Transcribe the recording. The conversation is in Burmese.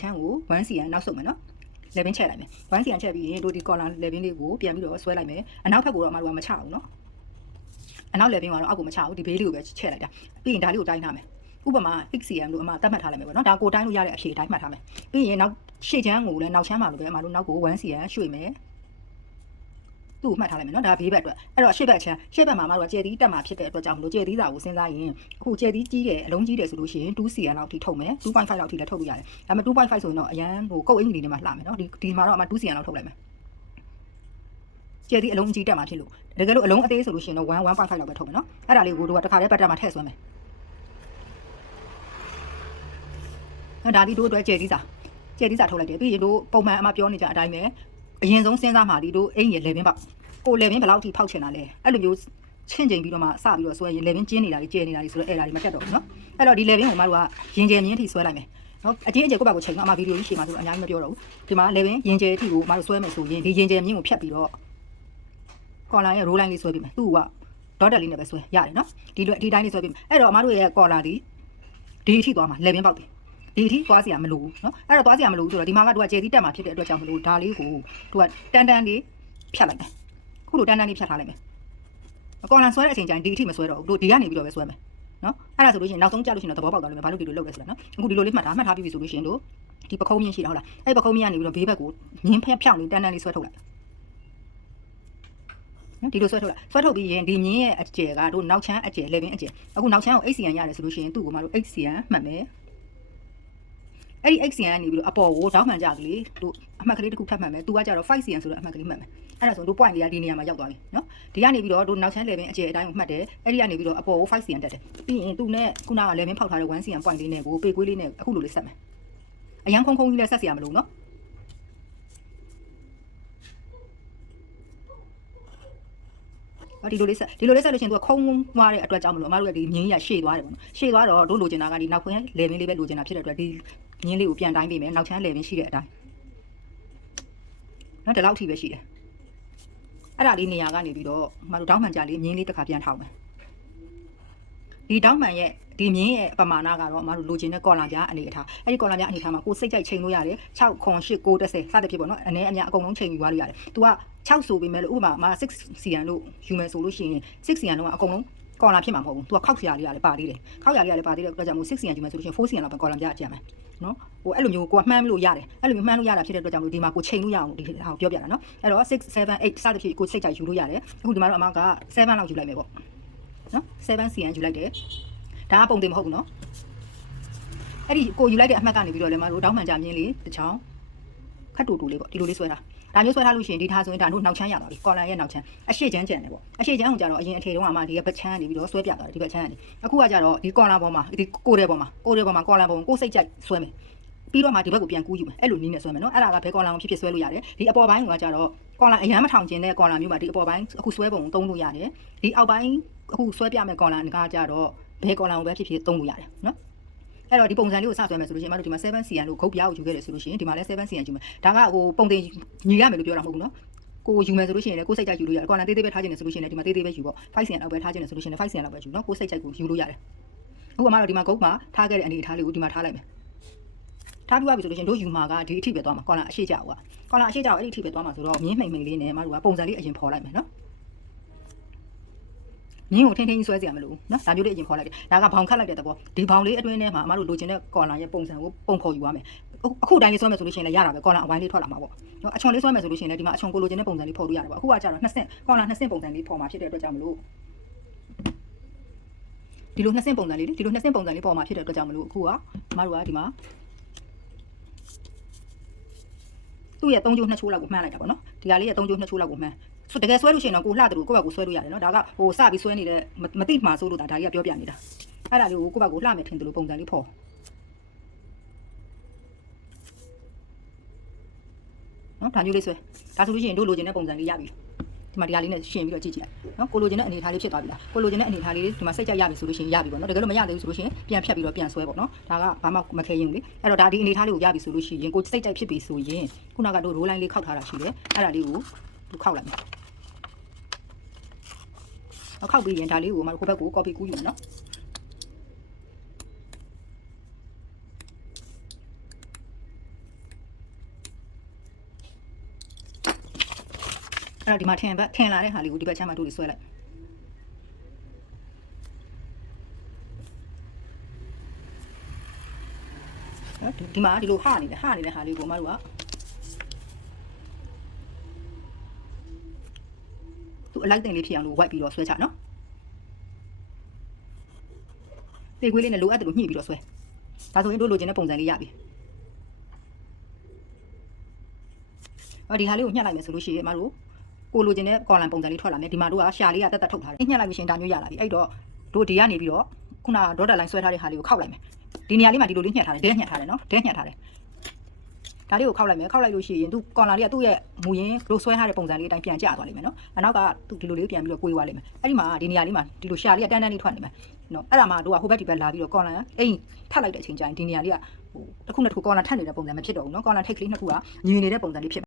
ချမ်းကို1 cm နောက်ဆုတ်မယ်နော်လေပင်ချက်လိုက်မယ်1 cm ချက်ပြီးရင်တို့ဒီ collar လေပင်လေးကိုပြန်ပြီးတော့ဆွဲလိုက်မယ်အနောက်ဘက်ကိုတော့အမတို့ကမချဘူးနော်အနောက်လေပင်ကတော့အောက်ကိုမချဘူးဒီဘေးလေးကိုပဲချက်လိုက်တာပြီးရင်ဒါလေးကိုတိုင်းထားမယ်ဥပမာ xcm လို့အမသတ်မှတ်ထားလိုက်မယ်ပေါ့နော်ဒါကိုတိုင်းလို့ရတဲ့အဖြေတိုင်းမှတ်ထားမယ်ပြီးရင်နောက်ရှေ့ချမ်းကိုလည်းနောက်ချမ်းမှာလို့ပဲအမတို့နောက်ကို1 cm ရွှေ့မယ်သူ့ကိုမှတ်ထားလိုက်မယ်နော်ဒါဘေးဘက်အတွက်အဲ့တော့ရှေ့ဘက်ချမ်းရှေ့ဘက်မှာအမတို့ကကျဲသီးတက်မှာဖြစ်တဲ့အတွက်ကြောင့်မလို့ကျဲသီးစာကိုစဉ်းစားရင်အခုကျဲသီးကြီးတယ်အလုံးကြီးတယ်ဆိုလို့ရှိရင် 2cm လောက်ထိထုတ်မယ် 2.5 လောက်ထိလည်းထုတ်လို့ရတယ်ဒါပေမဲ့ 2.5 ဆိုရင်တော့အရန်ဟိုကုတ်အင်္ဂလိပ်တွေမှာလှမယ်နော်ဒီမှာတော့အမ 2cm လောက်ထုတ်လိုက်မယ်ကျဲသီးအလုံးကြီးတက်မှာဖြစ်လို့တကယ်လို့အလုံးအသေးဆိုလို့ရှိရင်တော့1.5 လောက်ပဲထုတ်မယ်နော်အဲ့ဒါလေးကိုတို့ကတစ်ခါတည်းပတ်တက်မှာထည့်ဆွဲမယ်ဒါဒီတို့အတွက်ကျဲသီးစာထုတ်လိုက်တယ်ပြီးရင်တို့ပုံမှန်အမပြောနေကြအတိုင်းပဲအရင်ဆုံးစဉ်းစားမှာဒီတို့အိမ်ရလေပင်ပေါက်ကိုလေပင်ဘယ်လောက်ထိဖောက်ချင်တာလဲအဲ့လိုမျိုးချင့်ချိန်ပြီးတော့မှစပြီးတော့ဆွဲရင်လေပင်ကျင်းနေတာကြီးကျဲနေတာကြီးဆိုတော့အဲ့ဒါကြီးမဖြတ်တော့ဘူးနော်အဲ့တော့ဒီလေပင်ကိုမတို့ကရင်ကျဲမြင်းထိဆွဲလိုက်မယ်နော်အတင်းအကျယ်ကိုယ့်ဘက်ကိုချိန်တော့အမဗီဒီယိုကြီးရှင်းမှာဆိုတော့အများကြီးမပြောတော့ဘူးဒီမှာလေပင်ရင်ကျဲထိကိုမတို့ဆွဲမယ်ဆိုရင်ဒီရင်ကျဲမြင်းကိုဖြတ်ပြီးတော့ကော်လာရဲ့ roll line လေးဆွဲပြီးမယ်သူ့က dot လေးနဲ့ပဲဆွဲရတယ်နော်ဒီတိုင်းလေးဆွဲပြီးမယ်အဲ့တော့အမတို့ရဲ့ကော်လာဒီအထိသွားမှာလေပင်ပေါက်တယ်ဒီအထိသွားစရာမလိုဘူးเนาะအဲ့တော့သွားစရာမလိုဘူးဆိုတော့ဒီမှာကသူကကျဲသီးတက်မှာဖြစ်တဲ့အတွက်ကြောင့်မလို့ဒါလေးကိုသူကတန်းလေးဖြတ်လိုက်မယ်ခုလိုတန်းလေးဖြတ်ထားလိုက်မယ်အကောင်လန်ဆွဲတဲ့အချိန်ကျရင်ဒီအထိမဆွဲတော့ဘူးတို့ဒီကနေပြီးတော့ပဲဆွဲမယ်เนาะအဲ့ဒါဆိုလို့ရှိရင်နောက်ဆုံးကြလို့ရှိရင်တော့သဘောပေါက်သွားလိမ့်မယ်ဘာလို့ဒီလိုလုပ်လဲဆိုတာเนาะအခုဒီလိုလေးမှတ်ထားပြီးပြီဆိုလို့ရှိရင်တို့ဒီပခုံးမြင့်ရှိတာဟုတ်လားအဲ့ပခုံးမြင့်ကနေပြီးတော့ဘေးဘက်ကိုမြင်းဖြောင်းလေးတန်းလေးဆွဲထုတ်လိုက်နော်ဒီလိုဆွဲထုတ်ပြီးရင်ဒီမြင်းရဲ့အကျယ်ကတို့နောက်ချမ်းအကျယ်လေပင်အကျယ်အခုနောက်ချမ်းကို xcm ရတယ်ဆိုလို့ရှိရင်သူ့ကိုမတို့ xcm မှတ်မယ်အဲ့ဒီ xcm ကနေပြီးတော့အပေါ်ကိုတောင်းမှန်ကြကလေးတို့အမှတ်ကလေးတစ်ခုဖတ်မှတ်မယ်သူကကြတော့ 5cm ဆိုတော့အမှတ်ကလေးမှတ်မယ်အဲ့ဒါဆိုတို့ point လေးကဒီနေရာမှာရောက်သွားပြီနော်ဒီကနေပြီးတော့တို့နောက်ချမ်းလေပင်အကျယ်အတိုင်းကိုမှတ်တယ်အဲ့ဒီကနေပြီးတော့အပေါ်ကို 5cm တက်တယ်ပြီးရင်သူနဲ့ခုနကလေပင်ဖောက်ထားတဲ့ 1cm point လေးနဲ့ကိုပေကွေးလေးနဲ့အခုလိုလေးဆက်မယ်အရန်ခုံကြီးလည်းဆက်เสียမလို့နော်ဒီလိုလေးဆက်လို့ရှိရင်သူကခုံသွားတဲ့အတွက်ကြောင့်မလို့အမတို့ကဒီမြင်းကြီးကရှေ့သွားတယ်ပေါ့နော်ရှေ့သွားတော့တို့လိုချင်တာကဒီနောက်ခွင်းလေပင်လေးပဲလိုချင်တာဖြစ်တဲ့အတွက်ဒီမြင်းလေးကိုပြန်တိုင်းပေးမယ်နောက်ချမ်းလေပင်ရှိတဲ့အတိုင်းနော်ဒီလောက်ထိပဲရှိတယ်အဲ့ဒါလေးနေရာကနေပြီးတော့အမတို့တောင်းမှန်ကြလေးမြင်းလေးတစ်ခါပြန်ထောက်မယ်ဒီတောင်းမှန်ရဲ့ဒီမြင်းရဲ့ပမာဏကတော့အမတို့လိုချင်တဲ့ကော်လာပြားအနေအထားအဲ့ဒီကော်လာပြားအနေအထားမှာကိုစိတ်ကြိုက်ချိန်လို့ရတယ်6 9 8 9 10စသဖြင့်ပေါ့နော်အနေအများအကုန်လုံးချိန်ယူသွားလို့ရတယ်သူက6ဆိုပေမဲ့လို့ဥပမာ6cm လို့ယူမယ်ဆိုလို့ရှိရင်6cm လုံးကအကုန်လုံးကော်လာဖြစ်မှာမဟုတ်ဘူးသူကခောက်စရာလေးရတယ်ပါသေးတယ်ခောက်ရလေးရတယ်ပါသေးတဲ့အတွက်ကြောင့်မို့ 6cm ယူမယ်ဆိုလို့ရှိရင် 4cm လောက်ပဲကော်လာပြားအကျန်မယ်နော်ဟိုအဲ့လိုမျိုးကိုကမှန်းလို့ရတယ်အဲ့လိုမျိုးမှန်းလို့ရတာဖြစ်တဲ့အတွက်ကြောင့်မို့ဒီမှာကိုချိန်လို့ရအောင်ဒီဟာကိုပြောပြတာနော်အဲ့တော့6 7 8စသဖြင့်ကိုစိတ်ကြိုက်ယူလို့ရတယ်အခုဒီမှာတော့အမက7လောက်ယူလိုက်မယ်ပေါ့နော် 7cm ယူလိုက်တယ်ဒါကပုံတင်မဟုတ်ဘူးနော်အဲ့ဒီကိုယူလိုက်တဲ့အမှတ်ကနေပြီးတော့လည်းမတို့တောင်းမှန်ကြမြင်းလေးတစ်ချောင်းခတ်တူတူလေးပေါ့ဒီလိုလေးဆွဲတာဒါမျိုးဆွဲထားလို့ရှိရင်ဒီထားဆိုရင်ဒါတို့နောက်ချမ်းရပါပြီကော်လန်ရဲ့နောက်ချမ်းအရှိချမ်းကျန်တယ်ပေါ့အရှိချမ်းကိုကြတော့အရင်အထေတုန်းကမှဒီဘက်ချမ်းနေပြီးတော့ဆွဲပြသွားတယ်ဒီဘက်ချမ်းကနေအခုကကြတော့ဒီကော်လန်ပေါ်မှာဒီကိုတဲ့ပေါ်မှာကော်လန်ပေါ်ကိုစိတ်ကြိုက်ဆွဲမယ်ပြီးတော့မှဒီဘက်ကိုပြန်ကူးယူမယ်အဲ့လိုနည်းနဲ့ဆွဲမယ်နော်အဲ့ဒါကဘယ်ကော်လန်ကိုဖြစ်ဆွဲလို့ရတယ်ဒီအပေါ်ပိုင်းကကြတော့ကော်လန်အရန်မထောင်ကျင်တဲ့ကော်လန်မျိုးမှာဒီအပေါ်ပိုင်းအခုဆွဲပုံသုံးလို့ရတယ်ဒီအောက်ပိုင်းအခုဆွဲပြမယ်ကော်လန်ကကြတော့ဘယ်ကော်လန်ကိုပဲဖြစ်သုံးလို့ရတယ်နော်အဲ့တော့ဒီပုံစံလေးကိုစဆွဲမယ်ဆိုလို့ရှိရင်မတို့ဒီမှာ 7cm လို့ဂုတ်ပြားကိုယူခဲ့တယ်ဆိုလို့ရှိရင်ဒီမှာလည်း 7cm ယူမယ်ဒါကဟိုပုံတင်ညီရမယ်လို့ပြောတာမဟုတ်ဘူးနော်ကိုယူမယ်ဆိုလို့ရှိရင်လည်းကိုစိတ်ကြိုက်ယူလို့ရတယ်ကော်လန်သေးသေးပဲထားခြင်းနဲ့ဆိုလို့ရှိရင်လည်းဒီမှာသေးသေးပဲယူပေါ့ 5cm လောက်ပဲထားခြင်းနဲ့ဆိုလို့ရှိရင်လည်း 5cm လောက်ပဲယူနော်ကိုစိတ်ကြိုက်ကိုယူလို့ရတယ်အခုအမတို့ဒီမှာဂုတ်မှာထားခဲ့တဲ့အနေအထားလေးကိုဒီမှာထားလိုက်မယ်ထားပြီးသွားပြီဆိုလို့ရှိရင်တို့ယူမှာကဒီအထိပဲသွားမှာကော်လန်အရှိကြောက်ကကော်လန်အရှိကြောက်အဲ့ဒီအထိပဲသွားမှာဆိုတော့မြင်းမှိန်လေးနဲ့အမတို့ကပုံစံလေးအရင်ဖော်လိုက်မယ်နော်မြင်းကိုထင်းဆွဲစီရမလို့နော်ဒါမျိုးလေးအရင်ခေါ်လိုက်တယ်ဒါကဘောင်ခတ်လိုက်တဲ့သဘောဒီဘောင်လေးအတွင်းထဲမှာအမတို့လိုချင်တဲ့ကော်လာရဲ့ပုံစံကိုပုံဖော်ယူရမယ်အခုတိုင်းလေးဆွဲမယ်ဆိုလို့ရှိရင်လည်းရတာပဲကော်လာအဝိုင်းလေးထွက်လာမှာပေါ့နော်အချွန်လေးဆွဲမယ်ဆိုလို့ရှိရင်လည်းဒီမှာအချွန်ကိုလိုချင်တဲ့ပုံစံလေးဖော်လို့ရတယ်ပေါ့အခုကကြတော့2ဆင့်ကော်လာ2ဆင့်ပုံစံလေးဖော်မှာဖြစ်တဲ့အတွက်ကြောင့်မလို့ဒီလို2ဆင့်ပုံစံလေးပေါ်မှာဖြစ်တဲ့အတွက်ကြောင့်မလို့အခုကအမတို့ကဒီမှာသူ့ရဲ့3ချိုး2ချိုးလောက်ကိုမှန်းလိုက်တာပေါ့နော်ဒီဟာလေးရဲ့3ချိုး2ချိုးလောက်ကိုမှန်းဆိုတကယ်ဆွဲလို့ရှိရင်တော့ကိုလှတယ်လို့ကိုယ့်ဘက်ကိုဆွဲလို့ရတယ်နော်ဒါကဟိုစပြီးဆွဲနေတဲ့မတိမှာဆိုလို့ဒါကြီးကပြောပြနေတာအဲ့ဒါလေးကိုယ့်ဘက်ကိုလှမယ်ထင်တယ်လို့ပုံစံလေးဖော်နော်ဒါမျိုးလေးဆွဲဒါဆိုလို့ရှိရင်တို့လိုချင်တဲ့ပုံစံလေးရပြီဒီမှာဒီဟာလေးနဲ့ရှင်းပြီးတော့ကြည့်ကြည့်လိုက်နော်ကိုလိုချင်တဲ့အနေအထားလေးဖြစ်သွားပြီလားကိုလိုချင်တဲ့အနေအထားလေးဒီမှာစိတ်ကြိုက်ရပြီဆိုလို့ရှိရင်ရပြီပေါ့နော်တကယ်လို့မရသေးဘူးဆိုလို့ရှိရင်ပြန်ဖြတ်ပြီးတော့ပြန်ဆွဲပေါ့နော်ဒါကဘာမှမခဲရင်လေအဲ့တော့ဒါဒီအနေအထားလေးကိုရပြီဆိုလို့ရှိရင်ကိုစိတ်ကြိုက်ဖြစ်ပြီဆိုရင်ခုနကတို့ roll line လေးခောက်ထားတာရှိတယ်အဲ့ဒါလေးကိုသူခောက်လိုက်မယ်ခောက်ပြီးရင်ဒါလေးကိုမတို့ဘက်ကို copy ကူးယူမယ်နော် အဲ့တော့ဒီမှာထင်လာတဲ့ဟာလေးကိုဒီဘက်ချမ်းမှာတို့တွေဆွဲလိုက်နော်ဒီမှာဒီလိုဟနေတဲ့ဟာလေးကိုမတို့ကသူအလိုက်တင်လေးဖြစ်အောင်လို့ဝိုက်ပြီးတော့ဆွဲချနော်တေခွေးလေးနဲ့လိုအပ်တယ်လို့ညှိပြီးတော့ဆွဲဒါဆိုရင်တို့လိုချင်တဲ့ပုံစံလေးရပြီဒီဟာလေးကိုညှက်လိုက်မယ်ဆိုလို့ရှိရင်မတို့ကိုလိုချင်တဲ့ကော်လန်ပုံစံလေးထွက်လာမယ်ဒီမှာတို့ကရှာလေးကတက်ထုတ်ထားတယ်ညှက်လိုက်လို့ရှိရင်ဒါမျိုးရလာပြီအဲ့တော့တို့ဒီကနေပြီးတော့ခုနဒေါ်တာလိုင်းဆွဲထားတဲ့ဟာလေးကိုခောက်လိုက်မယ်ဒီနေရာလေးမှာဒီလိုလေးညှက်ထားတယ်ဒဲညှက်ထားတယ်နော်ဒဲညှက်ထားတယ်ဒါလေးကိုခောက်လိုက်မယ်ခောက်လိုက်လို့ရှိရင်သူကော်လန်လေးကသူ့ရဲ့မူရင်းလို့ဆွဲထားတဲ့ပုံစံလေးအတိုင်းပြန်ကျသွားလိမ့်မယ်နော်အနောက်ကသူဒီလိုလေးပြန်ပြီးတော့ကိုွေးသွားလိမ့်မယ်အဲ့ဒီမှာဒီနေရာလေးမှာဒီလိုရှာလေးကတန်းလေးထွက်နေမယ်နော်အဲ့ဒါမှတို့ကဟိုဘက်ဒီဘက်လာပြီးတော့ကော်လန်အိမ်ထပ်လိုက်တဲ့အချိန်ကျရင်ဒီနေရာလေးကဟိုတစ်ခုနဲ့တစ်ခုကော်လန်ထပ်နေတဲ့ပုံစံမဖြစ်တော့ဘူးနော်ကော်လန်ထိတ်ကလေးနှစ်ခုကညီနေတဲ့ပုံစံလေးဖြစ်